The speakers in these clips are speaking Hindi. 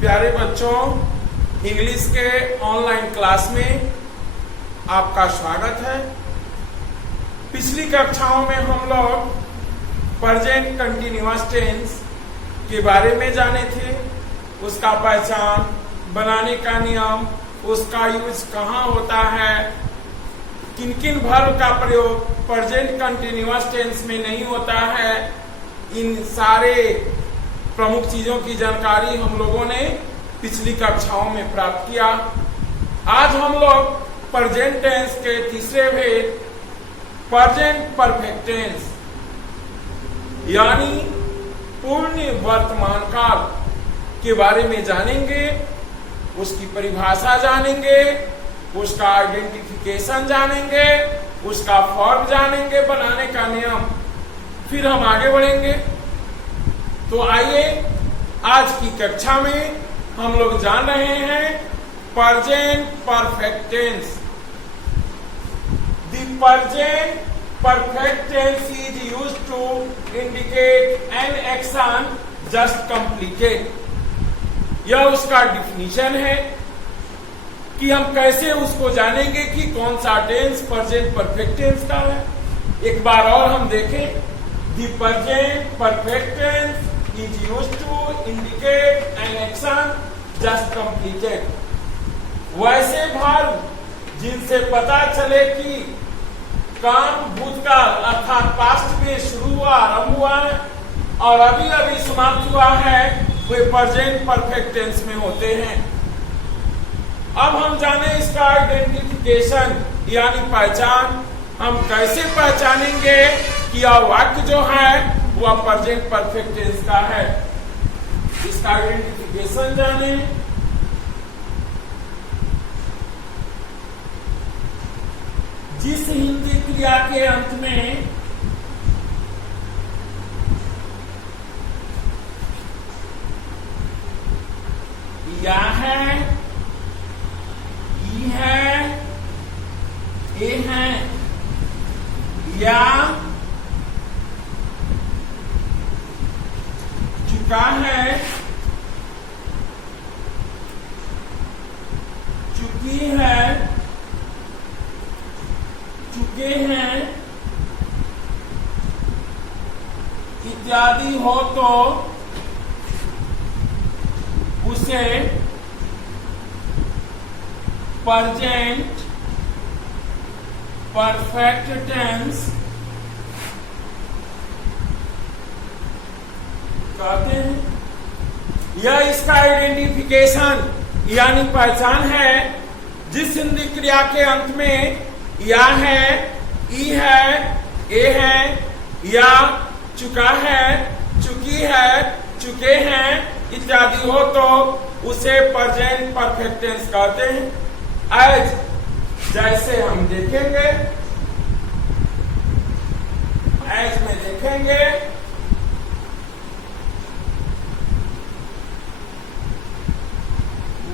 प्यारे बच्चों, इंग्लिश के ऑनलाइन क्लास में आपका स्वागत है। पिछली कक्षाओं में हम लोग प्रेजेंट कंटीन्यूअस टेंस के बारे में जाने थे, उसका पहचान, बनाने का नियम, उसका यूज कहाँ होता है, किन किन वर्ब का प्रयोग प्रेजेंट कंटीन्यूअस टेंस में नहीं होता है। इन सारे प्रमुख चीजों की जानकारी हम लोगों ने पिछली कक्षाओं में प्राप्त किया। आज हम लोग प्रेजेंट टेंस के तीसरे भेद प्रेजेंट परफेक्ट टेंस यानी पूर्ण वर्तमान काल के बारे में जानेंगे, उसकी परिभाषा जानेंगे, उसका आइडेंटिफिकेशन जानेंगे, उसका फॉर्म जानेंगे, बनाने का नियम, फिर हम आगे बढ़ेंगे। तो आइए आज की कक्षा में हम लोग जान रहे हैं present perfect tense. The present perfect tense is used to indicate an action just completed. यह उसका डिफिनीशन है कि हम कैसे उसको जानेंगे कि कौन सा टेंस प्रेजेंट परफेक्ट टेंस का है। एक बार और हम देखें, the present perfect tense is used to indicate an action just completed। वैसे वर्ब जिनसे पता चले कि काम भूतकाल अर्थात पास्ट में शुरू हुआ, आरंभ हुआ है और अभी अभी समाप्त हुआ है, वे प्रेजेंट परफेक्ट टेंस में होते हैं। अब हम जाने इसका आइडेंटिफिकेशन यानी पहचान। हम कैसे पहचानेंगे कि यह वाक्य जो है वह प्रेजेंट परफेक्ट टेंस का है। इसका आइडेंटिफिकेशन जाने। जिस हिंदी क्रिया के अंत में या है, ई है, ए है या चुका है, चुकी है, चुके हैं इत्यादि हो तो उसे प्रेजेंट परफेक्ट टेंस कहते हैं। यह इसका आइडेंटिफिकेशन यानी पहचान है जिस हिंदी क्रिया के अंत में या है, ई है, ए है या चुका है, चुकी है, चुके हैं इत्यादि हो तो उसे प्रेजेंट परफेक्ट टेंस कहते हैं। एज जैसे हम देखेंगे, एज में देखेंगे,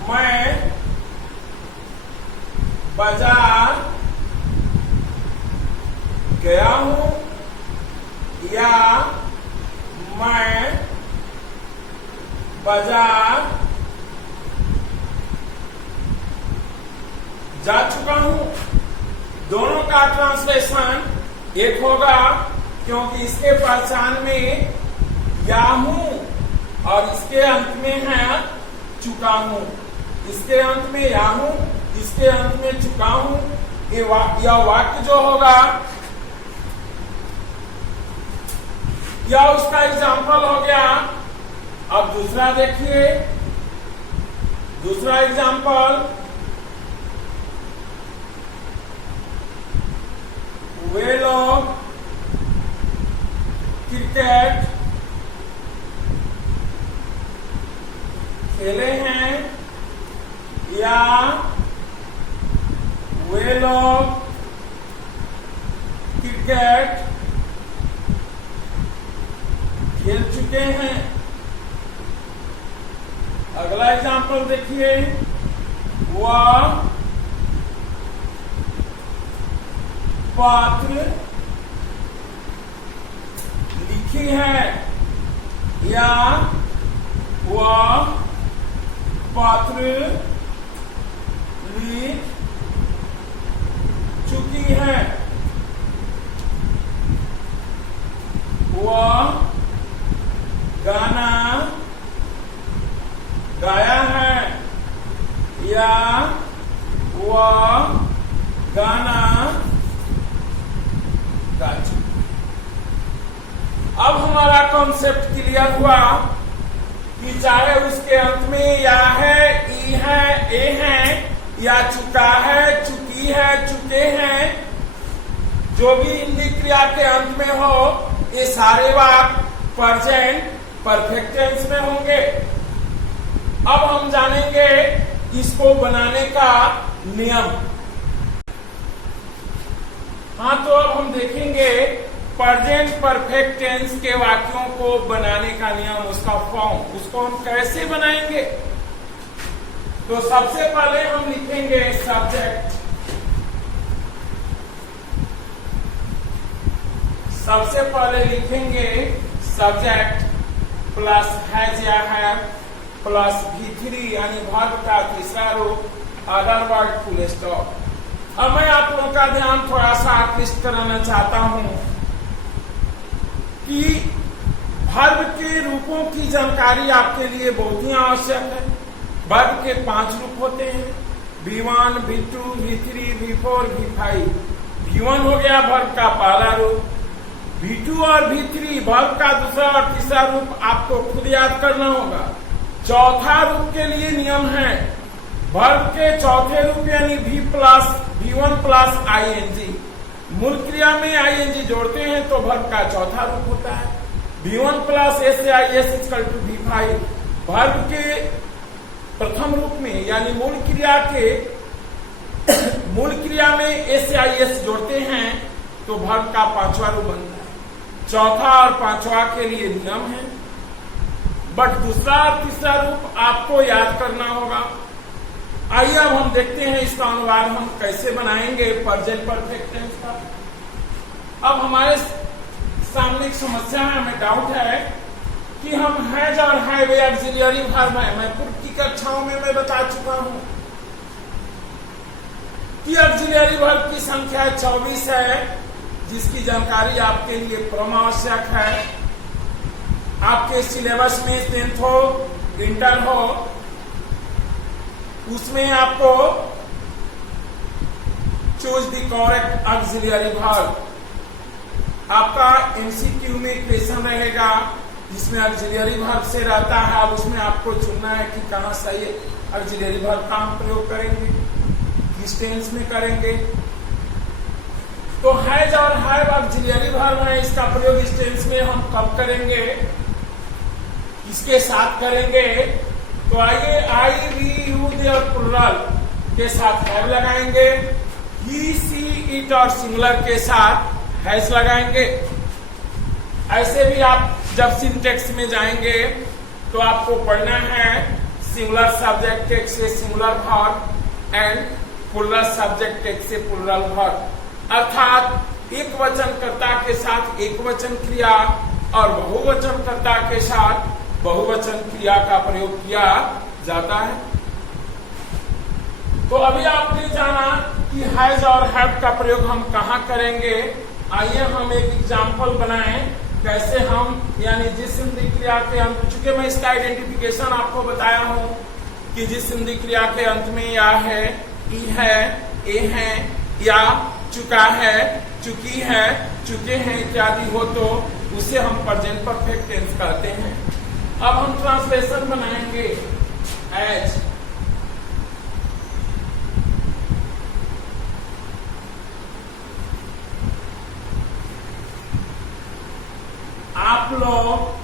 मैं बाजार गया हूं या मैं बाजार जा चुका हूं। दोनों का ट्रांसलेशन एक होगा क्योंकि इसके पहचान में या हूं और इसके अंत में है चुका हूं। इसके अंत में या हूं, इसके अंत में चुका हूं। यह वाक्य जो होगा यह उसका एग्जाम्पल हो गया। अब दूसरा देखिए, दूसरा एग्जाम्पल, वे लोग क्रिकेट खेले हैं या वे लोग क्रिकेट खेल चुके हैं। अगला एग्जाम्पल देखिए, वह पात्र लिखी है या वह पत्र लिख चुकी है, वह गाना गाया है, या वह गाना गा चुकी। अब हमारा कॉन्सेप्ट क्लियर हुआ कि चाहे उसके अंत में या है, ई है, ए है, या चुका है, चुकी है, चुके हैं, जो भी हिंदी क्रिया के अंत में हो, ये सारे वाक्य प्रेजेंट परफेक्ट टेंस में होंगे। अब हम जानेंगे इसको बनाने का नियम। हाँ, तो अब हम देखेंगे प्रेजेंट परफेक्ट टेंस के वाक्यों को बनाने का नियम, उसका फॉर्म, उसको हम कैसे बनाएंगे। तो सबसे पहले हम लिखेंगे सब्जेक्ट। सबसे पहले लिखेंगे सब्जेक्ट प्लस हैज या हैव प्लस V3 यानी वर्ब का तीसरा रूप, अदर वर्ड फुल स्टॉप। अब मैं आप लोगों का ध्यान थोड़ा सा आकृष्ट कराना चाहता हूं कि वर्ब के रूपों की जानकारी आपके लिए बहुत ही आवश्यक है। वर्ब के 5 रूप होते हैं, V1, V2, V3, V4, V5। V1 हो गया वर्ब का पहला रूप, V2 और V3 वर्ब का दूसरा और तीसरा रूप आपको खुद याद करना होगा। चौथा रूप के लिए नियम है, वर्ब के चौथे रूप यानी V1 प्लस ING। मूल क्रिया में ING जोड़ते हैं तो वर्ब का चौथा रूप होता है। V1 plus SAIS equal to V5। Verb के प्रथम रूप में यानी मूल क्रिया में SAIS जोड़ते हैं तो वर्ब का पांचवा रूप बनता है। चौथा और पांचवा के लिए नियम है, बट दूसरा और तीसरा रूप आपको याद करना होगा। आइए अब हम देखते हैं इसका अनुवाद हम कैसे बनाएंगे प्रेजेंट परफेक्ट टेंस का। अब हमारे सामने एक समस्या है, हमें डाउट है कि हम हैज और हैव ऑक्सिलियरी वर्ब है। मैं पूर्व की कक्षाओं में मैं बता चुका हूं कि ऑक्सिलियरी वर्ब की संख्या 24 है, जिसकी जानकारी आपके लिए परम आवश्यक है। आपके सिलेबस में 10th हो, इंटर हो, उसमें आपको choose the correct auxiliary verb, आपका MCQ में क्वेश्चन रहेगा जिसमें ऑक्सिलियरी वर्ब से रहता है। अब उसमें आपको चुनना है कि कहां सही ऑक्सिलियरी वर्ब का हम प्रयोग करेंगे, किस टेंस में करेंगे। तो हैज और हैव ऑक्सिलियरी वर्ब है, इसका प्रयोग इस टेंस में हम कब करेंगे, इसके साथ करेंगे। तो आइए आई, वी, यू, दे और प्लुरल के साथ हैव लगाएंगे, ही, सी, इट और सिंगुलर के साथ हैज लगाएंगे। ऐसे भी आप जब सिंटेक्स में जाएंगे तो आपको पढ़ना है सिंगुलर सब्जेक्ट टेक्स्ट से singular verb and plural subject text से प्लुरल वर्ब, अर्थात एक वचनकर्ता के साथ एक वचन क्रिया और बहुवचनकर्ता के साथ बहुवचन क्रिया का प्रयोग किया जाता है। तो अभी आपने जाना कि हैज और हैव का प्रयोग हम कहां करेंगे। आइए हम एक एग्जाम्पल बनाएं कैसे हम यानी जिस हिंदी क्रिया के अंत, चूंकि मैं इसका आइडेंटिफिकेशन आपको बताया हूं कि जिस हिंदी क्रिया के अंत में या है, ई है, ए है, या चुका है, चुकी है, चुके हैं इत्यादि हो तो उसे हम प्रेजेंट परफेक्ट टेंस कहते हैं। अब हम ट्रांसलेशन बनाएंगे एज। आप लोग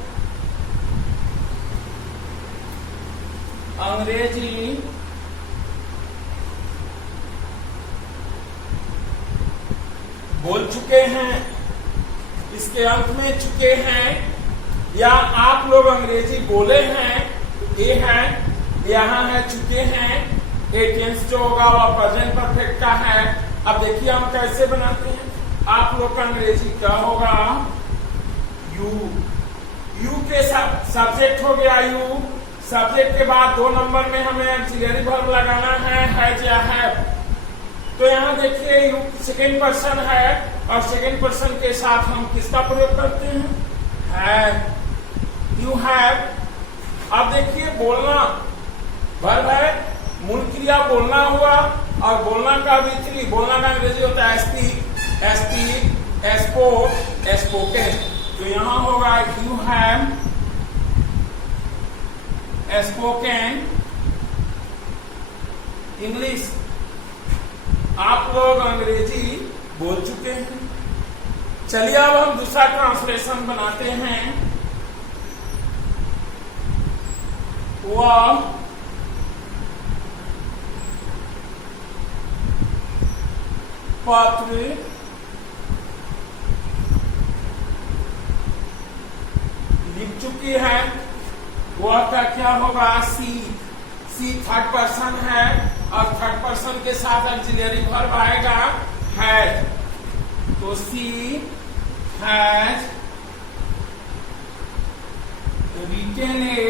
अंग्रेजी बोल चुके हैं, इसके अंत में चुके हैं, या आप लोग अंग्रेजी बोले हैं, ये है, यहाँ है चुके हैं। ये टेंस जो होगा वह प्रेजेंट परफेक्ट का है। अब देखिए हम कैसे बनाते हैं। आप लोग का अंग्रेजी क्या होगा, यू, यू के साथ सब्जेक्ट हो गया यू, सब्जेक्ट के बाद 2 नंबर में हमें ऑक्सिलरी वर्ब लगाना है या हैव। तो यहाँ देखिए सेकेंड पर्सन है और सेकेंड पर्सन के साथ हम किसका प्रयोग करते हैं, हैव। You have. अब देखिए बोलना वर्ब है, मूल क्रिया बोलना हुआ और बोलना का V3, बोलना का अंग्रेजी होता है स्पीक, स्पोक, स्पोकन। तो यहां होगा यू हैव स्पोकन इंग्लिश। आप लोग अंग्रेजी बोल चुके हैं। चलिए अब हम दूसरा ट्रांसलेशन बनाते हैं। वह पत्र लिख चुकी है। वह का क्या होगा, सी थर्ड पर्सन है और थर्ड पर्सन के साथ ऑक्सिलरी वर्ब आएगा हैज। तो सी हैज रिटन ए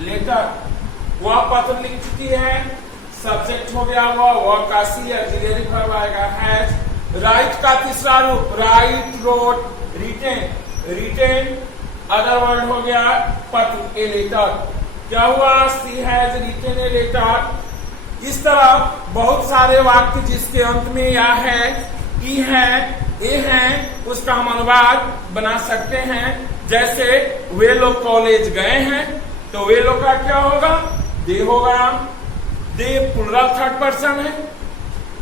लेटर। वह पत्र लिख चुकी है, सब्जेक्ट हो गया वह का सी, ऑक्सिलरी वर्ब आएगा हैज। राइट का तीसरा रूप write, wrote, written. Written other word हो गया पत्र, ए लेटर। क्या हुआ, she has written a letter. इस तरह बहुत सारे वाक्य जिसके अंत में या है, ई है, ए है, उसका हम अनुवाद बना सकते हैं। जैसे वे लोग कॉलेज गए हैं, तो वे लोग का क्या होगा, दे होगा। दे प्लूरल थर्ड पर्सन है,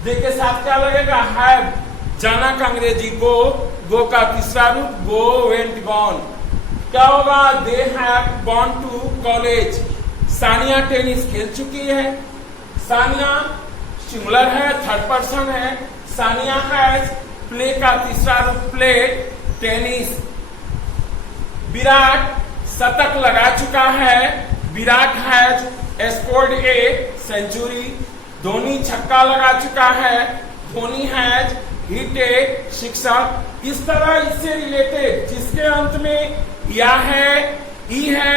दे के साथ क्या लगेगा, हैव। जाना का अंग्रेजी गो का तीसरा रूप गो, वेंट, गॉन। क्या होगा, they have gone to college. Sania tennis खेल चुकी है। सानिया सिंगुलर है, थर्ड पर्सन है। सानिया हैज प्ले का तीसरा रूप प्लेड, टेनिस। विराट शतक लगा चुका है। Virat has scored a century. Dhoni छक्का लगा चुका है। Dhoni has hit a sixer. इस तरह इससे रिलेटेड जिसके अंत में या है, ई है,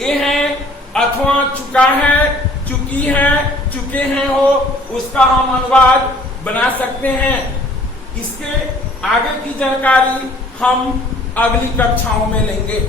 ए है अथवा चुका है, चुकी है, चुके हैं हो, उसका हम अनुवाद बना सकते हैं। इसके आगे की जानकारी हम अगली कक्षाओं में लेंगे।